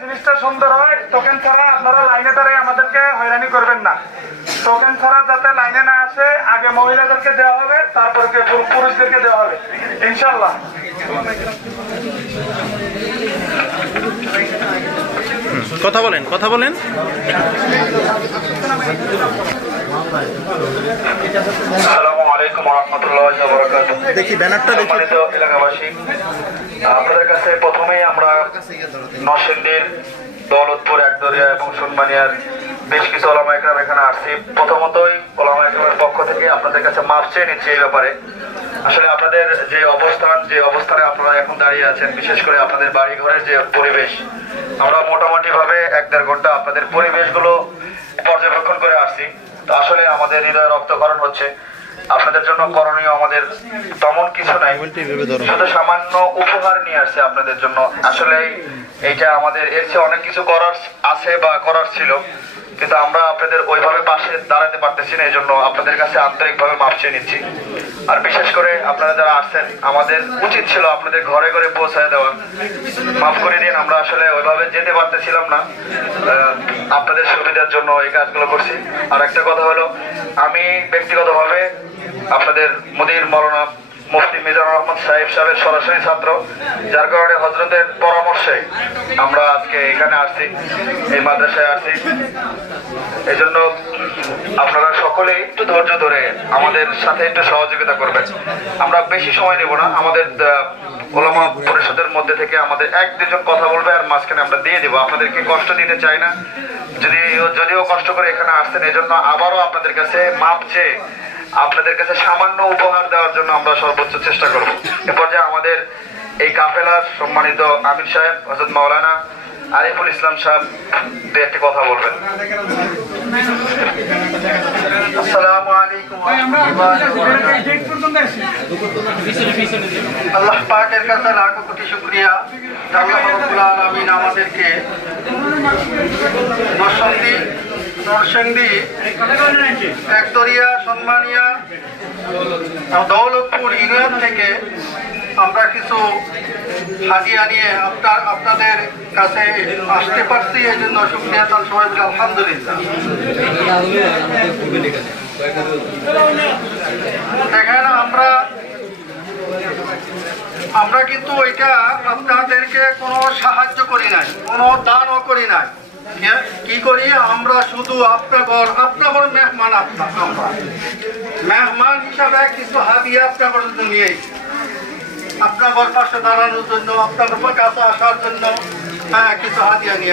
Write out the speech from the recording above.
জিনিসটা সুন্দর হয় টোকেন ছাড়া আপনারা লাইনে দাঁড়িয়ে আমাদেরকে হয়রানি করবেন না। টোকেন ছাড়া যাতে লাইনে না আসে আগে মহিলাদেরকে দেওয়া হবে তারপর কে- পুরুষদেরকে দেওয়া হবে। ইনশাল্লাহ কথা বলেন কথা বলেন। আলাইকুম রহমতুল্লাহ দেখি ব্যানারটা দেখি। এলাকাবাসী আপনাদের কাছে প্রথমেই আমরা নরসিংদীর দৌলতপুর, একদরিয়া এবং সুনমানিয়ার বেশ কিছু ওলামা একরাম এখানে আসছি। প্রথমতই ওলামা একরামের পক্ষ থেকে আপনাদের কাছে মাপ চেয়ে নিচ্ছি এই ব্যাপারে। আসলে আপনাদের যে অবস্থান, যে অবস্থানে আপনারা এখন দাঁড়িয়ে আছেন, বিশেষ করে আপনাদের বাড়ি ঘরের যে পরিবেশ, আমরা মোটামুটি ভাবে এক দেড় ঘণ্টা আপনাদের পরিবেশগুলো পর্যবেক্ষণ করে আসছি। তো আসলে আমাদের হৃদয় রক্তকরণ হচ্ছে। আপনাদের জন্য করণীয় আমাদের তেমন কিছু নাই। শুধু সামান্য উপহার নিয়ে আসছে আপনাদের জন্য। আসলে এইটা আমাদের এর চেয়ে অনেক কিছু করার আছে বা করার ছিল। কিন্তু আমরা আপনাদের ওইভাবে পাশে দাঁড়াতে পারতেছি না এই জন্য আপনাদের কাছে আন্তরিকভাবে মাপ চেয়ে নিচ্ছি। আর বিশেষ করে আপনারা যারা আসছেন, আমাদের উচিত ছিল আপনাদের ঘরে ঘরে পৌঁছায় দেওয়া। মাফ করে দিন, আমরা আসলে ওইভাবে যেতে পারতেছিলাম না। আপনাদের সুবিধার জন্য এই কাজগুলো করছি। আর একটা কথা হলো, আমি ব্যক্তিগতভাবে আপনাদের মুদির মরনা মুফতি মিজানুর রহমান সাহেব সাহেবের সরাসরি ছাত্র, যার কারণে হজরতের পরামর্শে আমরা আজকে এখানে আসছি, এই মাদ্রাসায় আসছি। এই জন্য আপনারা সকলে একটু ধৈর্য ধরে আমাদের সাথে একটু সহযোগিতা করবেন। আমরা বেশি সময় নেব না, আমাদের ওলামা পরিষদের মধ্যে থেকে আমাদের এক দুজন কথা বলবে আর মাঝখানে আমরা দিয়ে দেবো। আপনাদেরকে কষ্ট দিতে চাই না। যদি যদিও কষ্ট করে এখানে আসছেন এই জন্য আবারও আপনাদের কাছে মাপ চেয়ে আপনাদের কাছে সামান্য উপহার দেওয়ার জন্য আমরা সর্বোচ্চ চেষ্টা করব। এ পর্যায়ে আমাদের এই কাফেলার সম্মানিত আমির সাহেব হজরত মাওলানা আরিফুল ইসলাম সাহেব, দু একটি কথা বলবেন। আল্লাহ পাকের কাছে লাখো কোটি শুক্রিয়া। আমাদেরকে নরসিংদী একদরিয়া সম্মানিয়া দৌলতপুর ইউনিয়ন থেকে আমরা কিছু হাদিয়া নিয়ে আপনার, আপনাদের কাছে আসতে পারছি, এই জন্য শুক্রিয়া তার সবাই আলহামদুলিল্লাহ। দেখেন, আমরা আমরা কিন্তু ওইটা আপনাদেরকে কোনো সাহায্য করি নাই, কোনো দানও করি নাই। কে- করি? আমরা শুধু আপনার আপনার মেহমান আপনার আমরা। মেহমান হিসাবে কিছু হাবি আপনার জন্য নিয়ে। আপনার পাশে দাঁড়ানোর জন্য, আপনার কাছে আসার জন্য হ্যাঁ কিছু হাতিয়া নিয়ে।